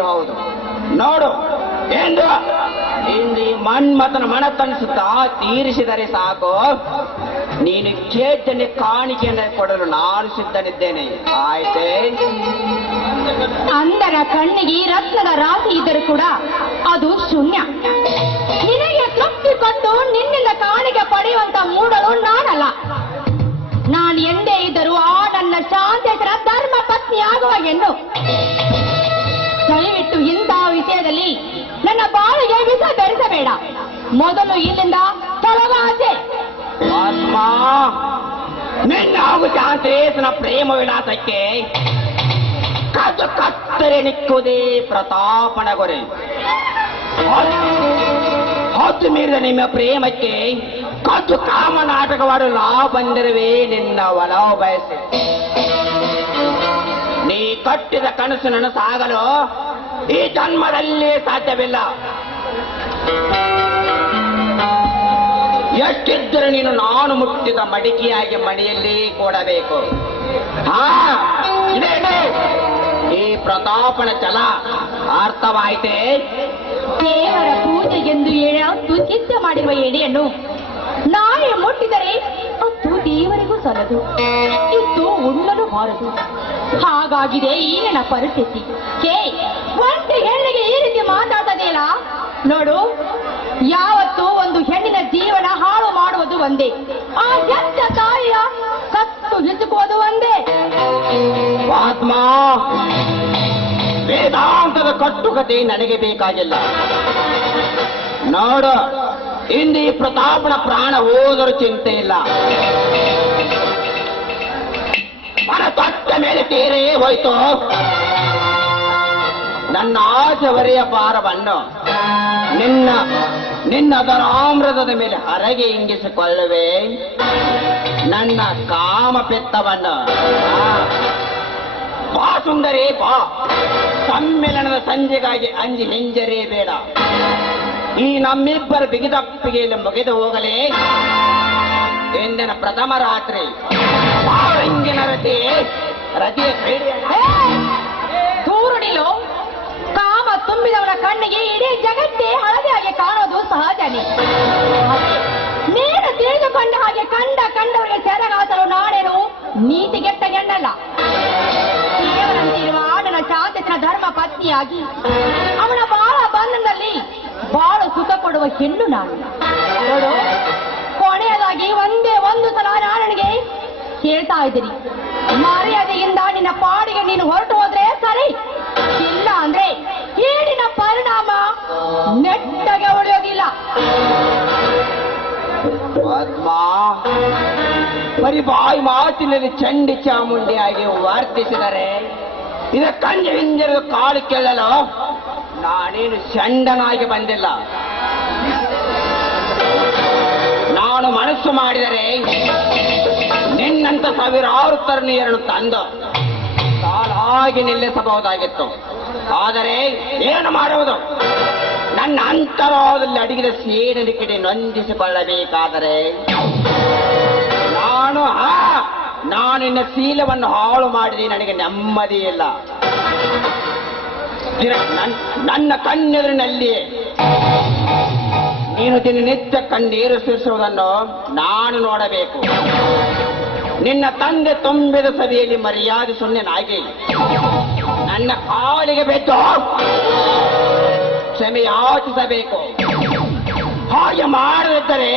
ಹೌದು. ನೋಡು. ಎಂದು ಇಂದು ಈ ಮನ ಮನತನಿಸುತ್ತಾ ತೀರಿಸಿದರೆ ಸಾಕು. ನೀನು ಚೇತನೆ ಕಾಣಿಕೆಯನ್ನು ಕೊಡಲು ನಾನು ಸಿದ್ಧನಿದ್ದೇನೆ. ಆಯ್ತೇ? ಅಂದರ ಕಣ್ಣಿಗೆ ರತ್ನದ ರಾಶಿ ಇದ್ದರೂ ಕೂಡ ಅದು ಶೂನ್ಯ. ನಿನಗೆ ತೃಪ್ತಿ ಕೊಟ್ಟು ನಿನ್ನಿಂದ ಕಾಣಿಕೆ ಪಡೆಯುವಂತ ಮೂಡಲು ನಾನಲ್ಲ. ನಾನು ಎಂದೇ ಇದ್ದರೂ ಆ ನನ್ನ ಶಾಂತೇಶ್ವರ ಧರ್ಮ ಪತ್ನಿ ಹೆಣ್ಣು. ದಯವಿಟ್ಟು ಇಂತಹ ವಿಷಯದಲ್ಲಿ ನನ್ನ ಬಾಳಿಗೆ ವಿಷ ಬೆರೆಸಬೇಡ. ಮೊದಲು ಇಲ್ಲಿಂದ ತೊಲಗಾಚೆ ಆತ್ಮ, ನಿನ್ನ ಹಾಗೂ ಶಾಂತೇಶನ ಪ್ರೇಮ ವಿಳಾಸಕ್ಕೆ ಕದ್ದು ಕತ್ತರೆ ನಿಕ್ಕುವುದೇ ಪ್ರತಾಪನ ಗೊರೆ ಹೊತ್ತು ಮೀರಿದ ನಿಮ್ಮ ಪ್ರೇಮಕ್ಕೆ ಕದ್ದು ಕಾಮ ನಾಟಕವಾಡಲು ಬಂದಿರುವೆ ನಿನ್ನ ಒಲವು ಬಯಸೆ. ನೀ ಕಟ್ಟಿದ ಕನಸು ನನಸಾಗಲು ಈ ಜನ್ಮದಲ್ಲಿ ಸಾಧ್ಯವಿಲ್ಲ. ಎಷ್ಟಿದ್ದರೆ ನೀನು ನಾನು ಮುಟ್ಟಿದ ಮಡಿಕೆಯಾಗಿ ಮಡಿಯಲ್ಲಿ ಕೊಡಬೇಕು. ಇದೇನು ಇದೆ. ಈ ಪ್ರತಾಪನ ಚಲ ಅರ್ಥವಾಯ್ತೆ? ದೇವರ ಪೂಜೆ ಎಂದು ಹೇಳು ಚಿಂತೆ ಮಾಡಿರುವ ಎಡೆಯನ್ನು ನಾಳೆ ಮುಟ್ಟಿದರೆ ಅದು ದೇವರಿಗೂ ಸಲದು ಇದ್ದು ಉಣ್ಣಲು ಬಾರದು ಹಾಗಾಗಿದೆ ಈ ನನ್ನ ಪರಿಸ್ಥಿತಿ. ಹೇ ಒಂಟಿ ಹೆಣ್ಣಿಗೆ ಈ ರೀತಿ ಮಾತಾಡ್ತದೇನ ನೋಡು, ಯಾವತ್ತು ಒಂದು ಹೆಣ್ಣಿನ ಜೀವನ ಹಾಳು ಮಾಡುವುದು ಒಂದೇ. ಆ ಹೆತ್ತ ತಾಯಿಯ ಸತ್ತು ನಿಜಕೋದು ಒಂದೇ? ಆತ್ಮ, ವೇದಾಂತದ ಕಟ್ಟುಕತೆ ನನಗೆ ಬೇಕಾಗಿಲ್ಲ. ನೋಡು ಇಂದು ಪ್ರತಾಪನ ಪ್ರಾಣ ಹೋದರೂ ಚಿಂತೆ ಇಲ್ಲ. ಮನ ತೊಟ್ಟ ಮೇಲೆ ತೀರೇ ಹೋಯ್ತು. ನನ್ನ ಆಸೆ ಹೊರೆಯ ಭಾರವನ್ನು ನಿನ್ನ ನಿನ್ನ ಅದರಾಮ್ರತದ ಮೇಲೆ ಹರಗೆ ಇಂಗಿಸಿಕೊಳ್ಳುವೆ. ನನ್ನ ಕಾಮ ಪೆತ್ತವನ್ನು. ಬಾ ಸುಂದರಿ, ಬಾ. ಸಮ್ಮೇಳನದ ಸಂಜೆಗಾಗಿ ಅಂಜಿ ಹಿಂಜರೇ ಬೇಡ ಈ ನಮ್ಮಿಬ್ಬರ ಬಿಗಿದಪ್ಪಿಗೆಯಲ್ಲಿ ಮುಗಿದು ಹೋಗಲೇ. ಎಂದಿನ ಪ್ರಥಮ ರಾತ್ರಿ. ಬಾರಂಗಿನ ರತಿ. ರತಿಯ ತುಂಬಿದವರ ಕಣ್ಣಿಗೆ ಇಡೀ ಜಗತ್ತೇ ಹಳದಿಯಾಗಿ ಕಾಣೋದು ಸಹಜನೇ. ನೀನು ತಿಳಿದುಕೊಂಡ ಹಾಗೆ ಕಂಡ ಕಂಡವರಿಗೆ ಸೆರಗಾಸಲು ನೀತಿ ಗೆಟ್ಟ ಗೆಣ್ಣಲ್ಲ ದೇವರಂತಿರುವ ಆಡನ ಚಾತಕ ಧರ್ಮ ಪತ್ನಿಯಾಗಿ ಅವನ ಬಾಳ ಬಂಧನದಲ್ಲಿ ಬಾಳು ಸುಖ ಕೊಡುವ ಹೆಣ್ಣು ನೋಡು, ಕೊನೆಯದಾಗಿ ಒಂದೇ ಒಂದು ಸಲ ನಾಡನಿಗೆ ಹೇಳ್ತಾ ಇದ್ದೀರಿ ಮರ್ಯಾದೆಯಿಂದ ನಿನ್ನ ಪಾಡಿಗೆ ನೀನು ಹೊರಟು ಹೋದ್ರೆ ಸರಿ, ಇಲ್ಲ ಅಂದ್ರೆ ನಿನ್ನ ಪರಿಣಾಮ ನೆಟ್ಟಗೆ ಉಳಿಯೋದಿಲ್ಲ. ಬರೀ ಬಾಯಿ ಮಾತಿನಲ್ಲಿ ಚಂಡಿ ಚಾಮುಂಡಿಯಾಗಿ ವರ್ತಿಸಿದರೆ ಇದ ಕಂಜಿ ಹಿಂಜರಿದ ಕಾಳು ಕೇಳಲು ನಾನೇನು ಚಂಡನಾಗಿ ಬಂದಿಲ್ಲ. ನಾನು ಮನಸ್ಸು ಮಾಡಿದರೆ ನಿನ್ನಂತ ಸಾವಿರಾರು ತರುಣಿಯರನ್ನು ತಂದು ಸಾಲಾಗಿ ನಿಲ್ಲಿಸಬಹುದಾಗಿತ್ತು. ಆದರೆ ಏನು ಮಾಡುವುದು? ನನ್ನ ಅಂತರದಲ್ಲಿ ಅಡಗಿದ ಸೇಡಿನ ಕಡೆ ನೊಂದಿಸಿಕೊಳ್ಳಬೇಕಾದರೆ ನಾನು ಹಾ ನಾನು ನಿನ್ನ ಶೀಲವನ್ನು ಹಾಳು ಮಾಡಿದೆ ನನಗೆ ನೆಮ್ಮದಿ ಇಲ್ಲ. ನನ್ನ ಕಣ್ಣೆದುರಿನಲ್ಲಿ ನೀನು ದಿನನಿತ್ಯ ಕಣ್ಣೀರು ಸುರಿಸುವುದನ್ನು ನಾನು ನೋಡಬೇಕು. ನಿನ್ನ ತಂದೆ ತುಂಬಿದ ಸಭೆಯಲ್ಲಿ ಮರ್ಯಾದೆ ಶೂನ್ಯನಾಗಿ. ನನ್ನ ಕಾಲಿಗೆ ಬೆದ್ದು ಕ್ಷಮೆ ಯಾಚಿಸಬೇಕು ಹಾಗೆ ಮಾಡದಿದ್ದರೆ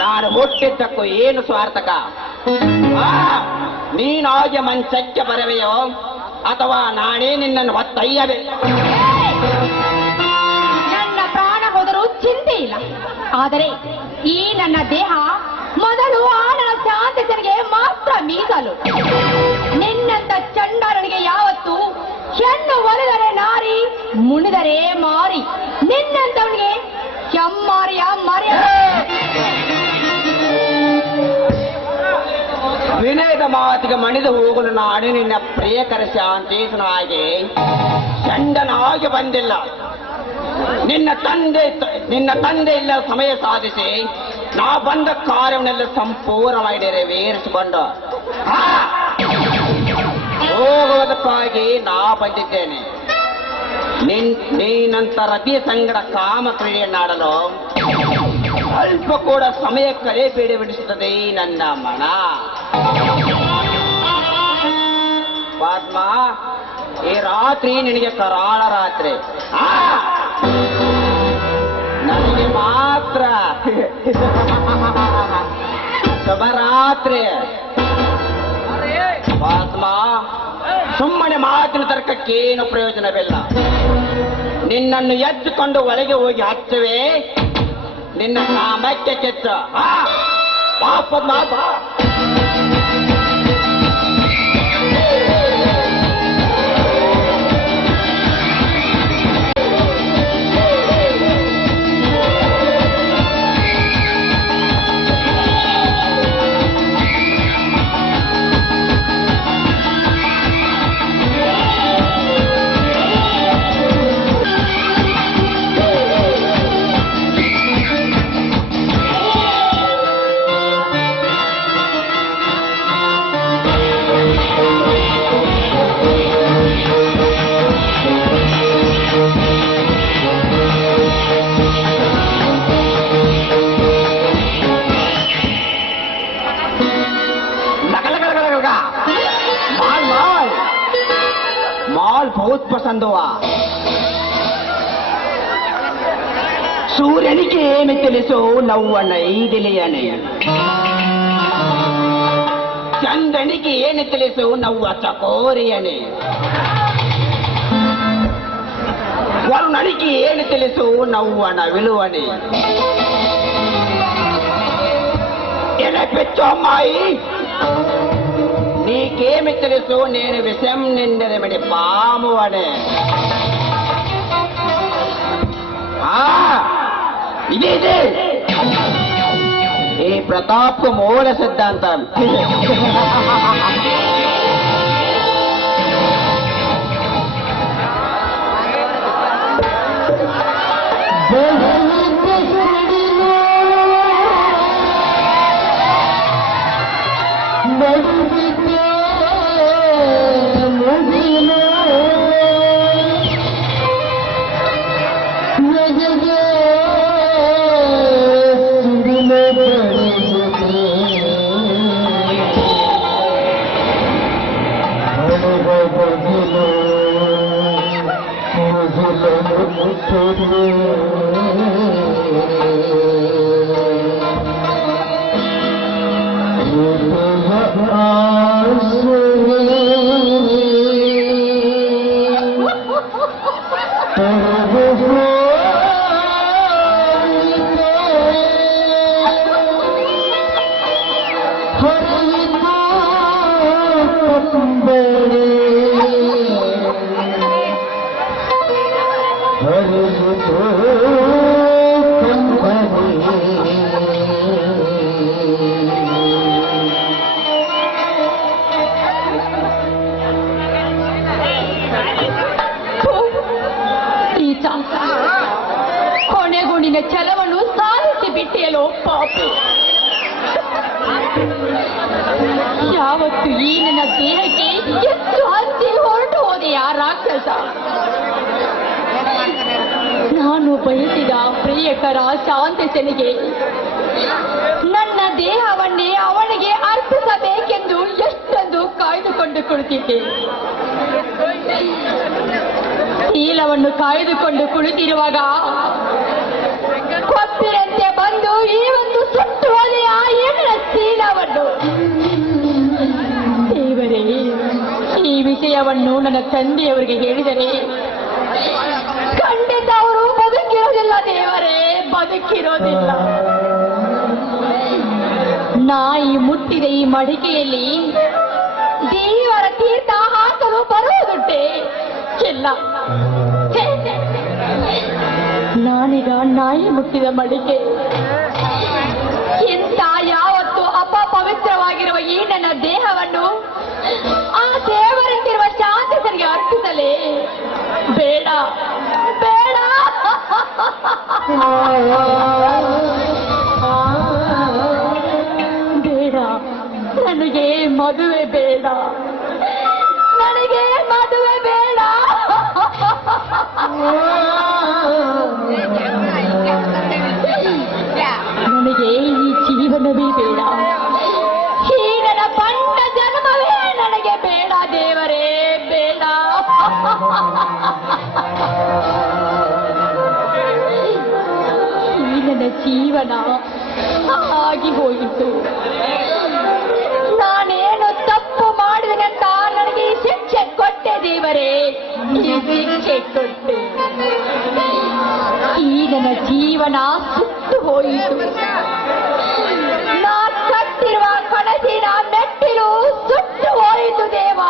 ನಾನು ಹುಟ್ಟಿದ್ದಕ್ಕೂ ಏನು ಸ್ವಾರ್ಥಕ? ನೀನಾಗೆ ಮಂಚಕ್ಕೆ ಬರವೆಯೋ, ಅಥವಾ ನಾನೇ ನಿನ್ನನ್ನು ಹೊತ್ತೊಯ್ಯಬೇಕು ನನ್ನ ಪ್ರಾಣ ಹೋದರೂ ಚಿಂತೆ ಇಲ್ಲ. ಆದರೆ ಈ ನನ್ನ ದೇಹ ಮೊದಲು ಆ ನನ್ನ ಶಾಂತನಿಗೆ ಮಾತ್ರ ಮೀಸಲು. ನಿನ್ನಂತ ಚಂಡಾರನಿಗೆ ಯಾವತ್ತು ಹೆಣ್ಣು ಒಲಿದರೆ ನಾರಿ, ಮುಣಿದರೆ ಮಾರಿ. ನಿನ್ನಂತವನಿಗೆ ಕೆಮ್ಮಾರಿಯ ಮಾರಿ. ವಿನಯದ ಮಾತಿಗೆ ಮಣಿದು ಹೋಗಲು ನಾನು ನಿನ್ನ ಪ್ರಿಯಕರ ಶಾಂತೇಶನಾಗಿ ಚಂಡನಾಗಿ ಬಂದಿಲ್ಲ. ನಿನ್ನ ತಂದೆ ನಿನ್ನ ತಂದೆ ಇಲ್ಲ ಸಮಯ ಸಾಧಿಸಿ ನಾ ಬಂದ ಕಾರ್ಯವನ್ನೆಲ್ಲ ಸಂಪೂರ್ಣವಾಗಿ ನೆರವೇರಿಸಿಕೊಂಡು. ಹಾ, ಹೋಗುವುದಕ್ಕ ನಾ ಬಂದಿದ್ದೇನೆ. ನಿನ್ ನೀನಂತ ರತಿ ಸಂಗಡ ಕಾಮ ಕ್ರೀಡೆಯನ್ನಾಡಲು ಅಲ್ಪ ಕೂಡ ಸಮಯ ಕರೆ ಬೇಡಿ ಬಿಡಿಸುತ್ತದೆ ನನ್ನ ಮನ. ಪದ್ಮ ಈ ರಾತ್ರಿ ನಿನಗೆ ಕರಾಳ ರಾತ್ರಿ! ನನಗೆ ಮಾತ್ರ. ಶುಭರಾತ್ರಿ. ಸುಮ್ಮನೆ ಮಾತಿನ ತರ್ಕಕ್ಕೇನು ಪ್ರಯೋಜನವಿಲ್ಲ. ನಿನ್ನನ್ನು ಎದ್ದುಕೊಂಡು ಒಳಗೆ ಹೋಗಿ ಹಚ್ಚುವೆ. ನಿನ್ನ ಕಾಮಕ್ಕೆ ಕೆಚ್ಚ ಪಾಪ ಬಾ ಸೂರ್ಯನಿಗೆ ಏನು ತಿಳಿಸು ನವ್ವಣ್ಣ ಈದಿಲೆಯನೆಯ ಚಂದ್ರನಿಗೆ ಏನು ತಿಳಿಸು ನವ್ವ ಚಕೋರಿಯನೇ ವರುಣನಿಗೆ ಏನು ತಿಳಿಸು ನವ್ವಣ ವಿಲುವನೆ ఎనపెచ్చు అమ్మాయి నీకేమి తెలుసు నేను విషయం నిండినమడి పాము అనే ఆ ఇది ఇది ఈ ప్రతాప్ మూల సిద్ధాంతం Hallelujah. ಬಯಸಿದ ಪ್ರಿಯಕರ ಶಾಂತಸನಿಗೆ ನನ್ನ ದೇಹವನ್ನೇ ಅವನಿಗೆ ಅರ್ಪಿಸಬೇಕೆಂದು ಎಷ್ಟೊಂದು ಕಾಯ್ದುಕೊಂಡು ಕುಳಿತಿದ್ದೆ. ಶೀಲವನ್ನು ಕಾಯ್ದುಕೊಂಡು ಕುಳಿತಿರುವಾಗ ಕೊಪ್ಪಿರಂತೆ ಬಂದು ಈ ಒಂದು ಆ ಹೆಣ್ಣಿನ ಶೀಲವನ್ನು. ದೇವರೇ ಈ ವಿಷಯವನ್ನು ನನ್ನ ತಂದೆಯವರಿಗೆ ಹೇಳಿದರೆ ಬದುಕಿರೋದಿಲ್ಲ ನಾಯಿ ಮುಟ್ಟಿದ ಈ ಮಡಿಕೆಯಲ್ಲಿ. ದೇವರ ತೀರ್ಥ ಹಾಕಲು ಬರುವುದುಂಟೆ. ಇಲ್ಲ! ನಾನೀಗ ನಾಯಿ ಮುಟ್ಟಿದ ಮಡಿಕೆ. ಇಂಥ ಯಾವತ್ತು ಅಪಪವಿತ್ರವಾಗಿರುವ ಈ ನನ್ನ ದೇಹವನ್ನು ಆ ದೇವರಂತಿರುವ ಶಾಂತಸರಿಗೆ ಅರ್ಪಿಸಲೇ ಬೇಡ. ಬೇಡ. ಬೇಡ. ನನಗೆ ಮದುವೆ ಬೇಡ ನನಗೆ ಮದುವೆ ಬೇಡ ನನಗೆ ಈ ಜೀವನವೇ ಬೇಡ. ಈ ನನ್ನ ಪಂಡ ಜನ್ಮವೇ ನನಗೆ ಬೇಡ ದೇವರೇ ಬೇಡ. ಜೀವನ ಆಗಿ ಹೋಯಿತು ನಾನೇನು ತಪ್ಪು ಮಾಡಿದನಂತ ನನಗೆ ಶಿಕ್ಷೆ ಕೊಟ್ಟೆ ದೇವರೇ, ಈ ಶಿಕ್ಷೆ ಕೊಟ್ಟೆ. ಈ ನನ್ನ ಜೀವನ ಸುಟ್ಟು ಹೋಯಿತು. ನಾ ಕಟ್ಟಿರುವ ಕಣಸಿನ ಮೆಟ್ಟಿಲು ಸುಟ್ಟು ಹೋಯಿತು ದೇವ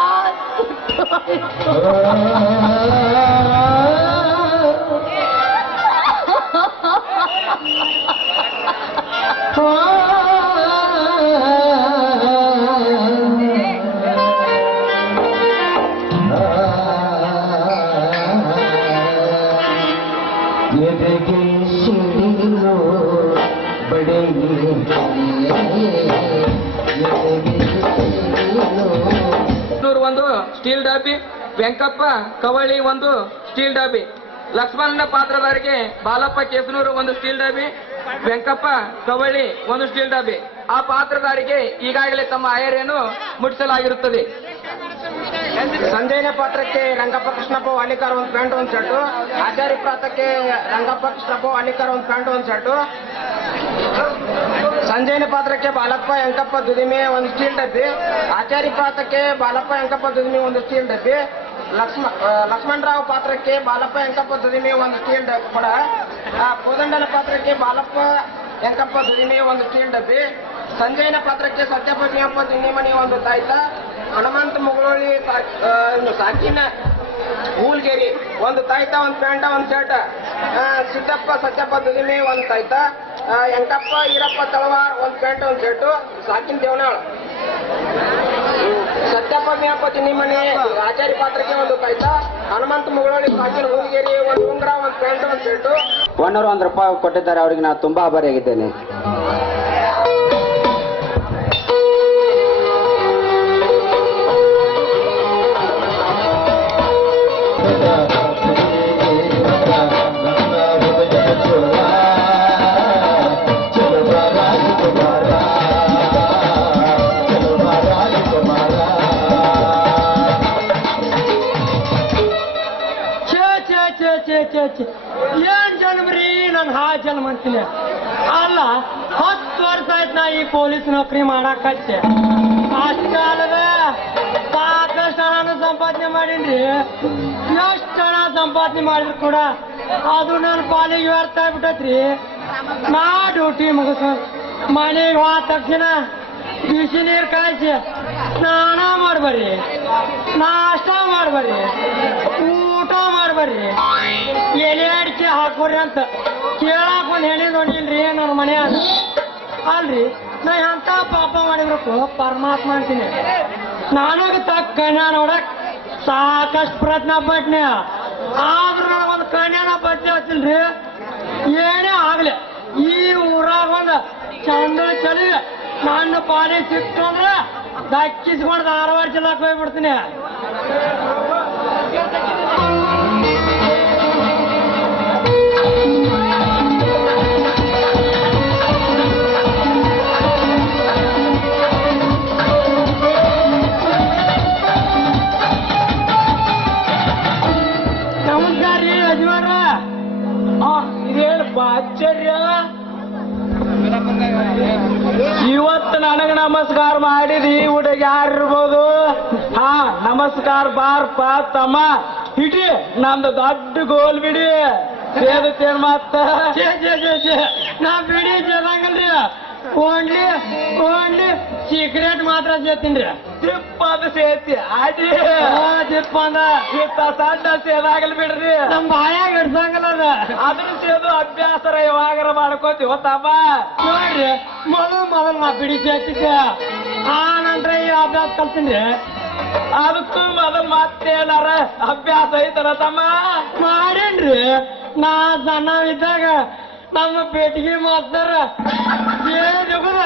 ಡಬ್ಬಿ, ವೆಂಕಪ್ಪ ಕವಳಿ ಒಂದು ಸ್ಟೀಲ್ ಡಬ್ಬಿ. ಲಕ್ಷ್ಮಣನ ಪಾತ್ರದವರಿಗೆ ಬಾಲಪ್ಪ ಕೇಸನೂರು ಒಂದು ಸ್ಟೀಲ್ ಡಬ್ಬಿ, ವೆಂಕಪ್ಪ ಕವಳಿ ಒಂದು ಸ್ಟೀಲ್ ಡಬ್ಬಿ. ಆ ಪಾತ್ರದಾರಿಗೆ ಈಗಾಗಲೇ ತಮ್ಮ ಆಯರೆಯನ್ನು ಮುಟ್ಟಿಸಲಾಗಿರುತ್ತದೆ. ಸಂಜಯನ ಪಾತ್ರಕ್ಕೆ ರಂಗಪ್ಪ ಕೃಷ್ಣಪ್ಪ ವಾಲಿಕರ್ ಒಂದು ಪ್ಯಾಂಟ್, ಒಂದು ಶರ್ಟು. ಆಚಾರ್ಯ ಪ್ರಾತಕ್ಕೆ ರಂಗಪ್ಪ ಕೃಷ್ಣಪ್ಪ ವಾಲಿಕರ್ ಒಂದು ಪ್ಯಾಂಟ್, ಒಂದು ಶರ್ಟು. ಸಂಜಯನ ಪಾತ್ರಕ್ಕೆ ಬಾಲಪ್ಪ ಎಂಕಪ್ಪ ದುದಿಮೆ ಒಂದು ಸ್ಟೀಲ್ ಡಬ್ಬಿ. ಆಚಾರ್ಯ ಪಾತ್ರಕ್ಕೆ ಬಾಲಪ್ಪ ಎಂಕಪ್ಪ ದುದಿಮೆ ಒಂದು ಸ್ಟೀಲ್ ಡಬ್ಬಿ. ಲಕ್ಷ್ಮ ಲಕ್ಷ್ಮಣರಾವ್ ಪಾತ್ರಕ್ಕೆ ಬಾಲಪ್ಪ ಎಂಕಪ್ಪ ದುದಿಮೆ ಒಂದು ಸ್ಟೀಲ್ ಡಬ್ಬಿ ಕೊಡ. ಕೋದಂಡನ ಪಾತ್ರಕ್ಕೆ ಬಾಲಪ್ಪ ಎಂಕಪ್ಪ ದುದಿಮೆ ಒಂದು ಸ್ಟೀಲ್ ಡಬ್ಬಿ. ಸಂಜಯನ ಪಾತ್ರಕ್ಕೆ ಸತ್ಯಪತಿಯಪ್ಪ ತಿನ್ನಿಮಣಿ ಒಂದು ತಾಯ್ತ. ಹನುಮಂತ ಇನ್ನು ಸಾಕಿನ ಹೂಲ್ಗೇರಿ ಒಂದು ತಾಯ್ತ, ಒಂದು ಪ್ಯಾಂಟ, ಒಂದು ಶರ್ಟ್. ಸಿದ್ದಪ್ಪ, ಸತ್ಯಪ್ಪ ದುದಿಮೆ ಒಂದು ತಾಯ್ತ. ಆ, ಎಂಕಪ್ಪ ಈರಪ್ಪ ತಳವಾರ್ ಒಂದ್ ಪ್ಯಾಂಟ್ ಒಂದ್ ಶರ್ಟು ಸಾಕಿನ ದೇವನಾಳ್. ಸತ್ಯಪ್ಪ ಮೇಯಪ್ಪ ಮನೆ ಆಚಾರಿ ಪಾತ್ರಕ್ಕೆ ಒಂದು ಕಾಯ್ತಾ ಹನುಮಂತ ಮುಗಳಿ ಸಾಕಿನ ಹೂಗೇರಿ ಒಂದು ಉಂಗ್ರ ಒಂದ್ ಪ್ಯಾಂಟ್ ಒಂದ್ ಶರ್ಟು. ಒನ್ನೂರು ಒಂದ್ ರೂಪಾಯಿ ಕೊಟ್ಟಿದ್ದಾರೆ ಅವರಿಗೆ ನಾನು ತುಂಬಾ ಆಭಾರಿಯಾಗಿದ್ದೇನೆ ಪೊಲೀಸ್ ನೌಕರಿ ಮಾಡಾಕತ್ತೆ. ಅಷ್ಟಲ್ಲದ ಸಾಕಷ್ಟು ಹಣ ಸಂಪಾದನೆ ಮಾಡೀನ್ರಿ. ಎಷ್ಟು ಹಣ ಸಂಪಾದನೆ ಮಾಡಿದ್ರು ಕೂಡ ಅದು ನನ್ನ ಪಾಲಿಗೆ ವ್ಯರ್ಥ ಆಗ್ಬಿಟ್ಟೈತ್ರಿ. ನಾ ಡ್ಯೂಟಿ ಮುಗಿಸ್. ಮನೆಗೆ ಹೋದ ತಕ್ಷಣ ಬಿಸಿ ನೀರು ಕಾಯಿಸಿ ಸ್ನಾನ ಮಾಡ್ಬರ್ರಿ. ನಾಷ್ಟ ಮಾಡ್ಬರ್ರಿ. ಊಟ ಮಾಡ್ಬರ್ರಿ. ಎಲೆ ಅಡಿಕೆ ಹಾಕೋರಿ ಅಂತ ಕೇಳಾಕ ಒಂದ್ ನೋಡಿಲ್ರಿ ನನ್ನ ಮನೆ ಅಲ್ರಿ? ನಾ ಎಂತ ಪಾಪ ಮಾಡಿಬೇಕು ಪರಮಾತ್ಮ ಅಂತೀನಿ. ನನಗೆ ತಕ್ಕ ಕನ್ಯಾ ನೋಡಕ್ ಸಾಕಷ್ಟು ಪ್ರಯತ್ನ ಪಟ್ನೆ. ಆದ್ರೂ ನನಗೊಂದು ಕಣ್ಯಾನ ಪತ್ತೆ ಹಚ್ಚಿಲ್ರಿ. ಏನೇ ಆಗ್ಲಿ, ಈ ಊರಾಗ ಒಂದು ಚಂದ ಚಳಿ ನನ್ನ ಪಾಲಿ ಸಿಕ್ತು ಅಂದ್ರೆ ದಕ್ಕಿಸ್ಕೊಂಡು ಧಾರವಾಡ ಜಿಲ್ಲಾಕ್ ಹೋಗ್ಬಿಡ್ತೀನಿ. ನಮಸ್ಕಾರ ಬಾರ್ಪ ತಮ್ಮ ಹಿಡಿ ನಮ್ದು ದೊಡ್ಡ ಗೋಲ್ ಬಿಡಿ. ಸೇದುತ್ತೇನ್ ಮತ್ತ ನಾ ಬಿಡಿ ಸೇದಂಗಲ್ರಿ ಓನ್ಲಿ ಓನ್ಲಿ ಸೀಕ್ರೆಟ್ ಮಾತ್ರ ಸೇತೀನ್ರಿ ತಿಪ್ಪ ಅಂತ ಸೇತಿ ಅಡಿ ತಿಪ್ಪ ಅಂದ. ಇತ್ತ ಸಣ್ಣ ಸೇದಾಗಲ್ ಬಿಡ್ರಿ. ನಮ್ ಬಾಯಾಗ ಹಿಡ್ಸಂಗಲ್ಲ ಅದ. ಅದ್ರ ಸೇದು ಅಭ್ಯಾಸರ ಯಾವಾಗರ ಮಾಡ್ಕೋತಿ ತಮ್ಮ ನೋಡ್ರಿ ಮೊದಲು ಮೊದಲು ನಾ ಬಿಡಿ ಸೇತಿದ್ದೆ ಆ ನಂತರ ಈ ಅಭ್ಯಾಸ ಕಲ್ತೀನಿ ಅದಕ್ಕೂ ಮೊದಲು ಮತ್ತೇನಾರ ಅಭ್ಯಾಸ ಐತರ ತಮ್ಮ? ಮಾಡೇನ್ರಿ? ನಾ ಸಣ್ಣವಿದ್ದಾಗ ನಮ್ಮ ಪೇಟಿಗೆ ಮಾಸ್ತರ ಜುಗದ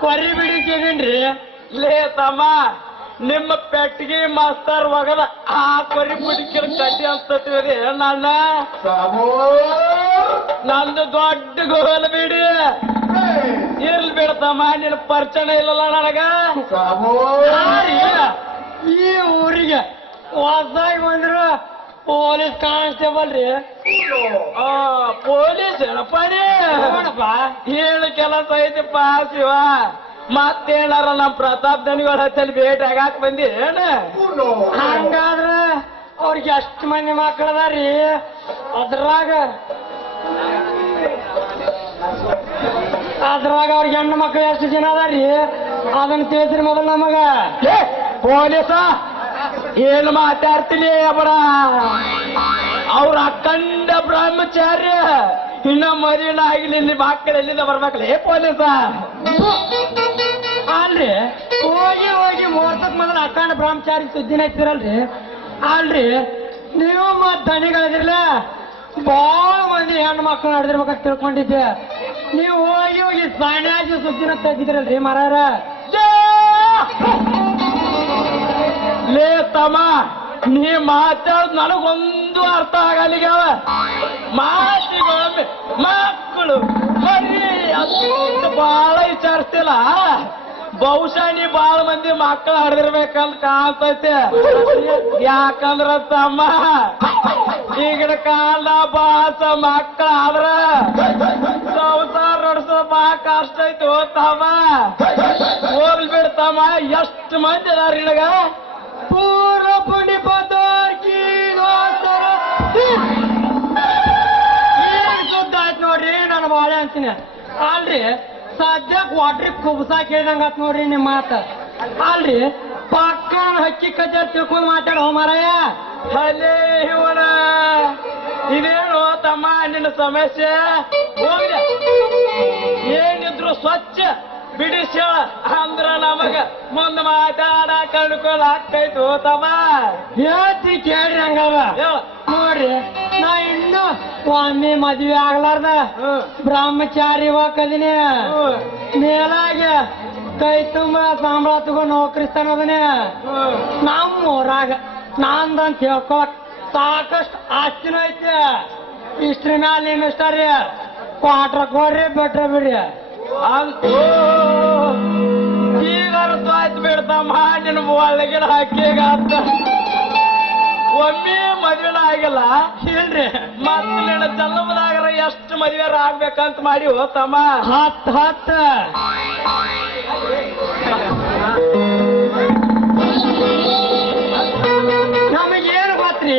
ಕೊರಿ ಬಿಡಿ ಸೇದೀನ್ರಿ ಲೇ ತಮ್ಮ ನಿಮ್ಮ ಪೆಟ್ಟಿಗೆ ಮಾಸ್ತರ್ ಒಗದ ಆ ಕೊರಿ ಬಿಡಿಕಿರ ಕಟ್ಟಿ ಅನ್ಸತ್ತಿವ್ರಿ ನನ್ನ ನಂದು ದೊಡ್ಡ ಗೋಲ್ ಬಿಡಿ. ಇರ್ಲಿ ಬಿಡತಮ್ಮ ನಿನ್ನ ಪರಿಚಯ ಇಲ್ಲಲ್ಲ ನನಗ. ಈ ಊರಿಗೆ ಹೊಸದಾಗಿ ಬಂದ್ರು ಪೊಲೀಸ್ ಕಾನ್ಸ್ಟೇಬಲ್ ರೀ. ಪೊಲೀಸ್ ಏನಪ್ಪಡಿ ನೋಡಪ್ಪ ಹೇಳು ಕೆಲಸ ಐತಿಪ್ಪ ಶಿವ. ಮತ್ತೇನಾರ ನಮ್ ಪ್ರತಾಪ್ ದನಿಗಳ ಹಚ್ಚಲ್ಲಿ ಭೇಟಿ ಆಗಾಕ್ ಬಂದಿ ಏನ? ಹಂಗಾದ್ರ ಅವ್ರಿಗೆ ಎಷ್ಟು ಮಂದಿ ಮಕ್ಕಳದಾರಿ ಅದ್ರಾಗ ಅದ್ರಾಗ ಅವ್ರಿಗೆ ಹೆಣ್ಣು ಮಕ್ಕಳು ಎಷ್ಟು ಜನ ಅದಾರಿ? ಅದನ್ನ ತಿಳಿಸ್ರಿ ಮೊದಲು ನಮಗ. ಪೊಲೀಸ? ಏನು ಮಾತಾಡ್ತೀನಿ ಅವರ ಅವ್ರ ಅಖಂಡ ಬ್ರಹ್ಮಚಾರ್ಯ ಇನ್ನ ಮರಿನ ಇಲ್ಲಿ ಮಕ್ಕಳು ಎಲ್ಲಿಂದ ಬರ್ಬೇಕಲ್ಲ? ಏ ಪೊಲೀಸ? ಅಲ್ರಿ? ಹೋಗಿ ಹೋಗಿ ಮೂರ್ತಕ್ ಮೊದಲ ಅಖಂಡ ಬ್ರಹ್ಮಚಾರಿ ಸುದ್ದಿನ ಐತಿರಲ್ರಿ ಅಲ್ರಿ? ನೀವು ಮತ್ ದಣಿಗಳಿದಿರ್ಲ ಬಹಳ ಮಂದಿ ಹೆಣ್ಣು ಮಕ್ಕಳು ನಡೆದಿರ್ಬೇಕಂತ ತಿಳ್ಕೊಂಡಿದ್ದೆ. ನೀವು ಹೋಗಿ ಹೋಗಿ ಸಣ್ಣ ಸುದ್ದಿನ ತೆಗಿದಿರಲ್ರಿ ಮರಾರ ಲೇ ತಮ್ಮ, ನೀ ಮಾತಾಡ್ ನನಗೊಂದು ಅರ್ಥ ಆಗಲಿಗವ ಮಾತಿಗೊಮ್ಮೆ ಮಕ್ಕಳು ಅಂತ ಬಾಳ ವಿಚಾರಿಸ್ತಿಲ್ಲ. ಬಹುಶಃ ನೀ ಬಾಳ ಮಂದಿ ಮಕ್ಕಳು ಹರಿದಿರ್ಬೇಕಂತ ಕಾಣ್ತೈತೆ. ಯಾಕಂದ್ರ ತಮ್ಮ, ಈಗಿನ ಕಾಲ ಬಾಸ ಮಕ್ಕಳ ಆದ್ರ ಸಂಸಾರ ನಡೆಸೋ ಬಾ ಕಷ್ಟ ಐತಿ ತಮ್ಮ, ಎಷ್ಟು ಮಂದಿ ಅದಾರ ನಿನಗ? ಬಾಳೆ ಅಂತೀನಿ ಅಲ್ರಿ, ಸದ್ಯಕ್ ವಾಟ್ರಿ ಕುಬ್ಸಾ ಕೇಳ್ದಂಗ ಆತ್ ನೋಡ್ರಿ ನಿಮ್ ಮಾತ. ಅಲ್ರಿ, ಪಕ್ಕನ ಹಕ್ಕಿ ಕಜ್ಜರ್ ತಿಳ್ಕೊಂಡ್ ಮಾತಾಡೋ ಮಾರಾಯ. ಹಲೇ ಇವನ. ಇದೇನು ತಮ್ಮ ನಿನ್ನ ಸಮಸ್ಯೆ? ಹೋಗ್ರಿ ಏನಿದ್ರು ಸ್ವಚ್ಛ ಬಿಡಿಸ ಅಂದ್ರ ನಮಗ ಮುಂದೆ ಮಾತಾಡ ಅನುಕೂಲ ಆಗ್ತೈತು ತಮ್ಮ. ಹೇಳ್ತಿ ಕೇಳ್ರಿ ಹಂಗವ. ನೋಡ್ರಿ ನಾ ಇನ್ನು ಸ್ವಾಮಿ ಮದ್ವೆ ಆಗ್ಲಾರ್ದ. ಹ್ಮ್. ಬ್ರಹ್ಮಚಾರಿ ಹೋಗದಿನಿ. ಮೇಲಾಗೆ ಕೈ ತುಂಬ ಸಂಬಳ ತಗೊಂಡು ನೌಕರಿಸ್ತಾನ ಅದನ್ನೇ ನಮ್ಮ ಊರಾಗ ನಂದಂತ ಹೇಳ್ಕೊಳಕ್ ಸಾಕಷ್ಟು ಆಸ್ತಿನೂ ಐತೆ. ಇಷ್ಟ್ರ ಮ್ಯಾಲ ಏನು ಇಷ್ಟ ರೀ ಕ್ವಾಟ್ರ ಕೊಡ್ರಿ ಬೆಟ್ರ ಬಿಡ್ರಿ. ಈಗ ಅರ್ಥ ಆಯ್ತು ಬಿಡ್ತಮ್ಮ ನಿನ್ನ ಒಳಗಿನ ಹಾಕಿಗ ಅಂತ ಒಮ್ಮೆ ಮದುವೆನ ಆಗಿಲ್ಲ. ಹೇಳ್ರಿ. ಮತ್ತೆ ನಿನ್ನ ಜನ್ಮದಾಗರ ಎಷ್ಟು ಮದ್ವೆರ ಆಗ್ಬೇಕಂತ ಮಾಡಿ ಹೋತಮ್ಮ ಹತ್ ಹತ್. ನಮಗೇನು ಗೊತ್ತ್ರಿ?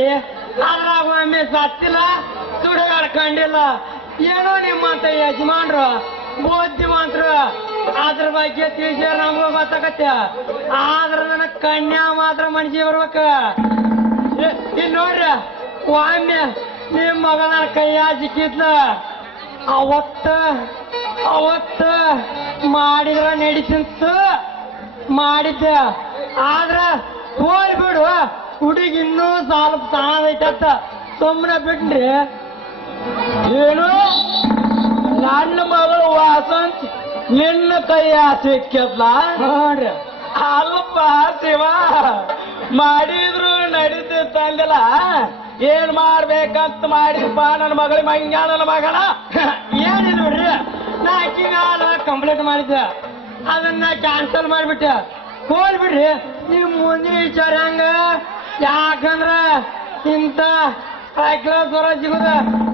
ಅದ್ರಾಗ ಒಮ್ಮೆ ಸತ್ತಿಲ್ಲ ಸುಡುಗಾಡ ಕಂಡಿಲ್ಲ ಏನೋ ನಿಮ್ಮಂತ ಯಜಮಾನ್ರು ಬುದ್ಧಿವಂತರು. ಅದ್ರ ಬಗ್ಗೆ ತಿಳಿಸಿದ್ರೆ ನಮ್ಗೆ ಗೊತ್ತಾಗತ್ತೆ. ಆದ್ರೆ ನನ್ನ ಕನ್ಯಾ ಮಾತ್ರ ಮನಸಿ ಬರ್ಬೇಕ. ಇಲ್ಲಿ ನೋಡ್ರಿ, ಒಮ್ಮೆ ನಿಮ್ ಮಗನ ಕೈಯ ಸಿಕ್ಕಿದ್ಲ. ಅವತ್ತ ಅವತ್ತ ಮಾಡಿದ್ರ ನಡೀತಿಂತ ಮಾಡಿದ್ದೆ. ಆದ್ರ ಹೋಯ್ ಬಿಡು, ಹುಡುಗಿ ಇನ್ನೂ ಸ್ವಲ್ಪ ಅಂತ ಸುಮ್ಮನೆ ಬಿಟ್ರಿ. ಏನು? ನನ್ನ ಮಗಳು ವಾಸಂತ್ ನಿನ್ನ ಕೈ ಸಿಕ್ಕಲ್ಲ ನೋಡ್ರಿ ಅಲ್ಪ ಶಿವ ಮಾಡಿದ್ರು ನಡೀತಿತ್ತಂದಿಲ್ಲ ಏನ್ ಮಾಡ್ಬೇಕಂತ ಮಾಡಿದ್ಪ ನನ್ನ ಮಗಳ ಮಂಗ ನನ್ನ ಮಗನ? ಏನಿಲ್ಲ ಬಿಡ್ರಿ. ನಾ ಅಕ್ಕಿನ ಕಂಪ್ಲೇಂಟ್ ಮಾಡಿದ್ದೆ. ಅದನ್ನ ಕ್ಯಾನ್ಸಲ್ ಮಾಡಿಬಿಟ್ಟೆ. ಹೋಲ್ ಬಿಡ್ರಿ. ನೀವು ಮುಂದಿನ ವಿಚಾರ ಹಂಗ? ಯಾಕಂದ್ರ ಇಂಥ ಸೈಕಲ್ ಸ್ವರ ಸಿಗುದ.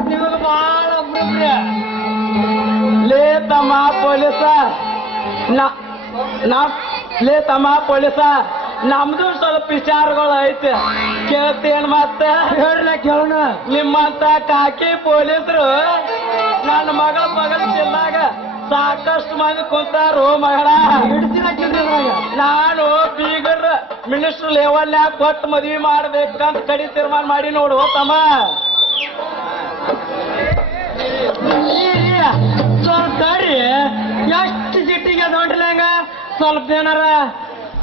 ನಿಮಗೆ ಬಹಳ ಅಪರೂಪ್ರಿ ಲೇ ತಮ್ಮ ಪೊಲೀಸ. ನಾ- ಲೇ ತಮ್ಮ ಪೊಲೀಸ. ನಮ್ದು ಸ್ವಲ್ಪ ವಿಚಾರಗಳು ಐತೆ. ಕೇಳ್ತೇನ್ ಮತ್ತ? ಹೇಳ ಕೇಳೋಣ. ನಿಮ್ಮಂತ ಕಾಕಿ ಪೊಲೀಸರು ನನ್ನ ಮಗಳ ಮಗನ ಜಿಲ್ಲಾಗ ಸಾಕಷ್ಟು ಮಂದಿ ಕುಂತಾರು ಮಗಳ. ನಾನು ಬೀಗರ್ ಮಿನಿಸ್ಟರ್ ಲೆವೆಲ್ನ್ಯಾಗ ಕೊಟ್ಟು ಮದ್ವಿ ಮಾಡ್ಬೇಕಂತ ಕಡಿ ತೀರ್ಮಾನ ಮಾಡಿ ನೋಡು ತಮ್ಮ. ಎಷ್ಟು ಸಿಟ್ಟಿಗೆ ಅದೊಂಟ್ರಲ್ಲ ಹೆಂಗ ಸ್ವಲ್ಪ ಏನಾರ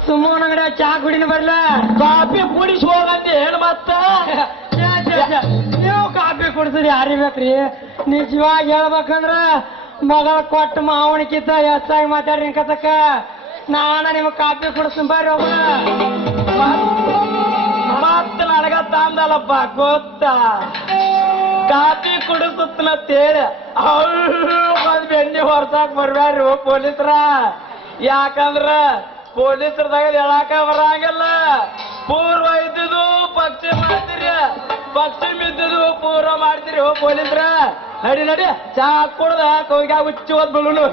ಸುಮ್ಮನ ಅಂಗಡಿ ಚಾ ಕುಡಿನ ಬರ್ಲ. ಕಾಫಿ ಕುಡಿಸಿ ಹೋಗಂತ ಹೇಳ ಮತ್ತ. ನೀವು ಕಾಫಿ ಕುಡ್ಸಿರಿ ಯಾರಿಬೇಕ್ರಿ ನಿಜವಾಗಿ ಹೇಳ್ಬೇಕಂದ್ರ ಮಗಳ ಕೊಟ್ಟ ಮಾವಣಿಕಿಂತ ಹೆಚ್ಚಾಗಿ ಮಾತಾಡ್ರಿ ಕತಕ ನಾನ ನಿಮ್ಗೆ ಕಾಫಿ ಕುಡಿಸ್ತೀನಿ ಬರ್ರಿ ಒಬ್ಬ. ಮತ್ತೆ ನನಗ ತಂದಲ್ಲಪ್ಪ ಗೊತ್ತ? ಕಾಫಿ ಕುಡಿಸುತ್ತೇಳಿ ಬಂದ್ ಬೆಣ್ಣೆ ಹೊರ್ಸಾಕ್ ಬರ್ಬ್ಯಾಡ್ರಿ ಪೊಲೀಸ್ರ. ಯಾಕಂದ್ರ ಪೊಲೀಸರದಾಗ ಹೇಳಾಕ ಬರಂಗಿಲ್ಲ. ಪೂರ್ವ ಇದ್ದಿದ್ದು ಪಶ್ಚಿಮ ಮಾಡ್ತೀರಿ ಪಶ್ಚಿಮ ಇದ್ದಿದ್ದು ಪೂರ್ವ ಮಾಡ್ತೀರಿ ಓ ಪೊಲೀಸ್ರ. ನಡಿ ನಡಿ. ಚಾ ಕುಡ್ದ ಕೋಗ್ಯಾಗ ಹುಚ್ಚಿ ಹೋದ್ ಬಲೂನು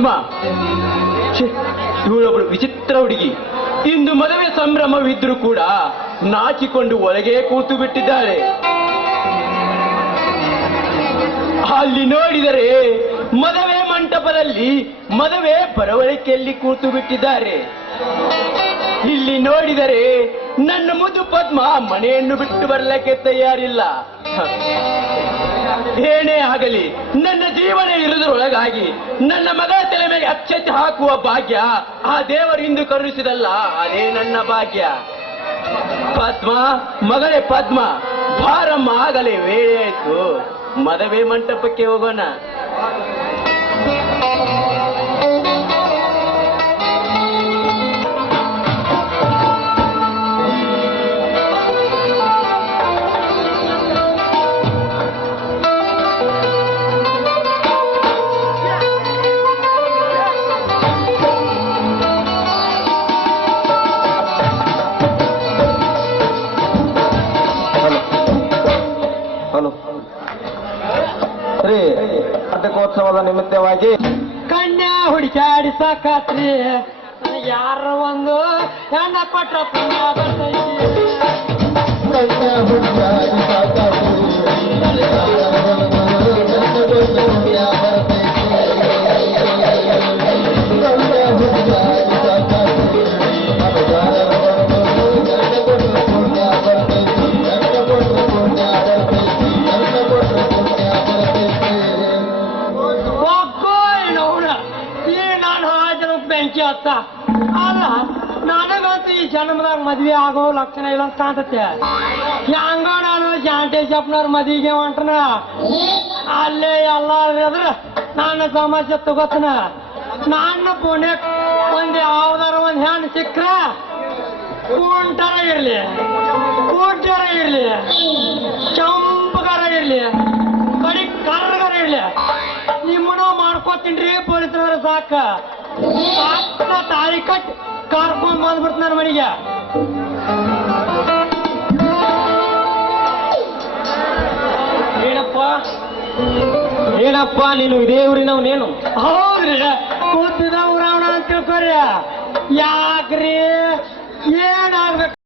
ಪದ್ಮ. ಇವಳೊಬ್ಬಳು ವಿಚಿತ್ರ ಹುಡುಗಿ. ಇಂದು ಮದುವೆ ಸಂಭ್ರಮವಿದ್ರೂ ಕೂಡ ನಾಚಿಕೊಂಡು ಒಳಗೆ ಕೂತು ಬಿಟ್ಟಿದ್ದಾಳೆ ಅಲ್ಲಿ ನೋಡಿದರೆ ಮದುವೆ ಮಂಟಪದಲ್ಲಿ ಮದುವೆ ಬರವಳಿಕೆಯಲ್ಲಿ ಕೂತು ಬಿಟ್ಟಿದ್ದಾರೆ. ಇಲ್ಲಿ ನೋಡಿದರೆ ನನ್ನ ಮುದು ಪದ್ಮ ಮನೆಯನ್ನು ಬಿಟ್ಟು ಬರಲಿಕ್ಕೆ ತಯಾರಿಲ್ಲ. ಏನೇ ಆಗಲಿ, ನನ್ನ ಜೀವನ ಇರುವುದರೊಳಗಾಗಿ ನನ್ನ ಮಗ ತಲೆ ಮೇಲೆ ಅಚ್ಚೆತ್ತಿ ಹಾಕುವ ಭಾಗ್ಯ ಆ ದೇವರು ಇಂದು ಕರುಣಿಸಿದಲ್ಲ, ಅದೇ ನನ್ನ ಭಾಗ್ಯ. ಪದ್ಮ, ಮಗಳೇ ಪದ್ಮ ಭಾರಮ್ಮ ಆಗಲೇ, ವೇಳೆ ಆಯ್ತು. ಮದುವೆ ಮಂಟಪಕ್ಕೆ ಹೋಗೋಣ. ಹಲೋ ಶ್ರೀ ನಾಟಕೋತ್ಸವದ ನಿಮಿತ್ತವಾಗಿ ಕನ್ಯಾ ಹುಡುಕಾಡಿ ಸಾಕಾತ್ರಿ. ಯಾರ ಒಂದು ಹೆಣ್ಣ ಪಟ್ಟ ಪುಣ್ಯ ಹುಡುಕಾಡಿ ಒಕ್ಕೋ ಅಲ್ಲ ನನಗಂತೂ ಈ ಜನ್ಮದಾಗ ಮದ್ವೆ ಆಗೋ ಲಕ್ಷಣ ಇಲ್ಲ ಅಂತ ಕಾಣ್ತತೆ. ಹೆಂಗ ನಾನು ಜಾಂಟೇಶಪ್ಪನವ್ರ ಮದ್ವಿಗೆ ಹೊಂಟನ ಅಲ್ಲೇ ಎಲ್ಲ ಅದ್ರ ನಾನು ಸಮಾಜ ತಗೋತನ. ನನ್ನ ಪುಣ್ಯ ಒಂದ್ ಯಾವ್ದಾರ ಒಂದ್ ಹೆಣ್ಣು ಸಿಕ್ಕ್ರ ಕೂಂಟರ ಇರ್ಲಿ. ಕುಂಟರ ಇರ್ಲಿ. ಚಂಪಗಾರ ಇರ್ಲಿ. ಕಡಿ ಕರ್ರಗಾರ ಇರ್ಲಿ. ನಿಮ್ಮನೋ ಮಾಡ್ಕೋತೀನ್ರಿ ಪೊಲೀಸರ ಸಾಕ. ತಾಳಿ ಕಟ್ ಕಾರ್ಕೊಂಡ್ ಬಂದ್ಬಿಡ್ತ ನನ್ನ ಮನೆಗೆ. ಏನಪ್ಪ? ಏನಪ್ಪ ನೀನು ಇದೇ ಊರಿನವನೇನು ಹೌದ್ರಿ. ಕೂತಿದ ಊರವಣ ಅಂತ ತಿಳ್ಕೊರಿ ಯಾಕ್ರಿ? ಏನಾಗ್ಬೇಕು?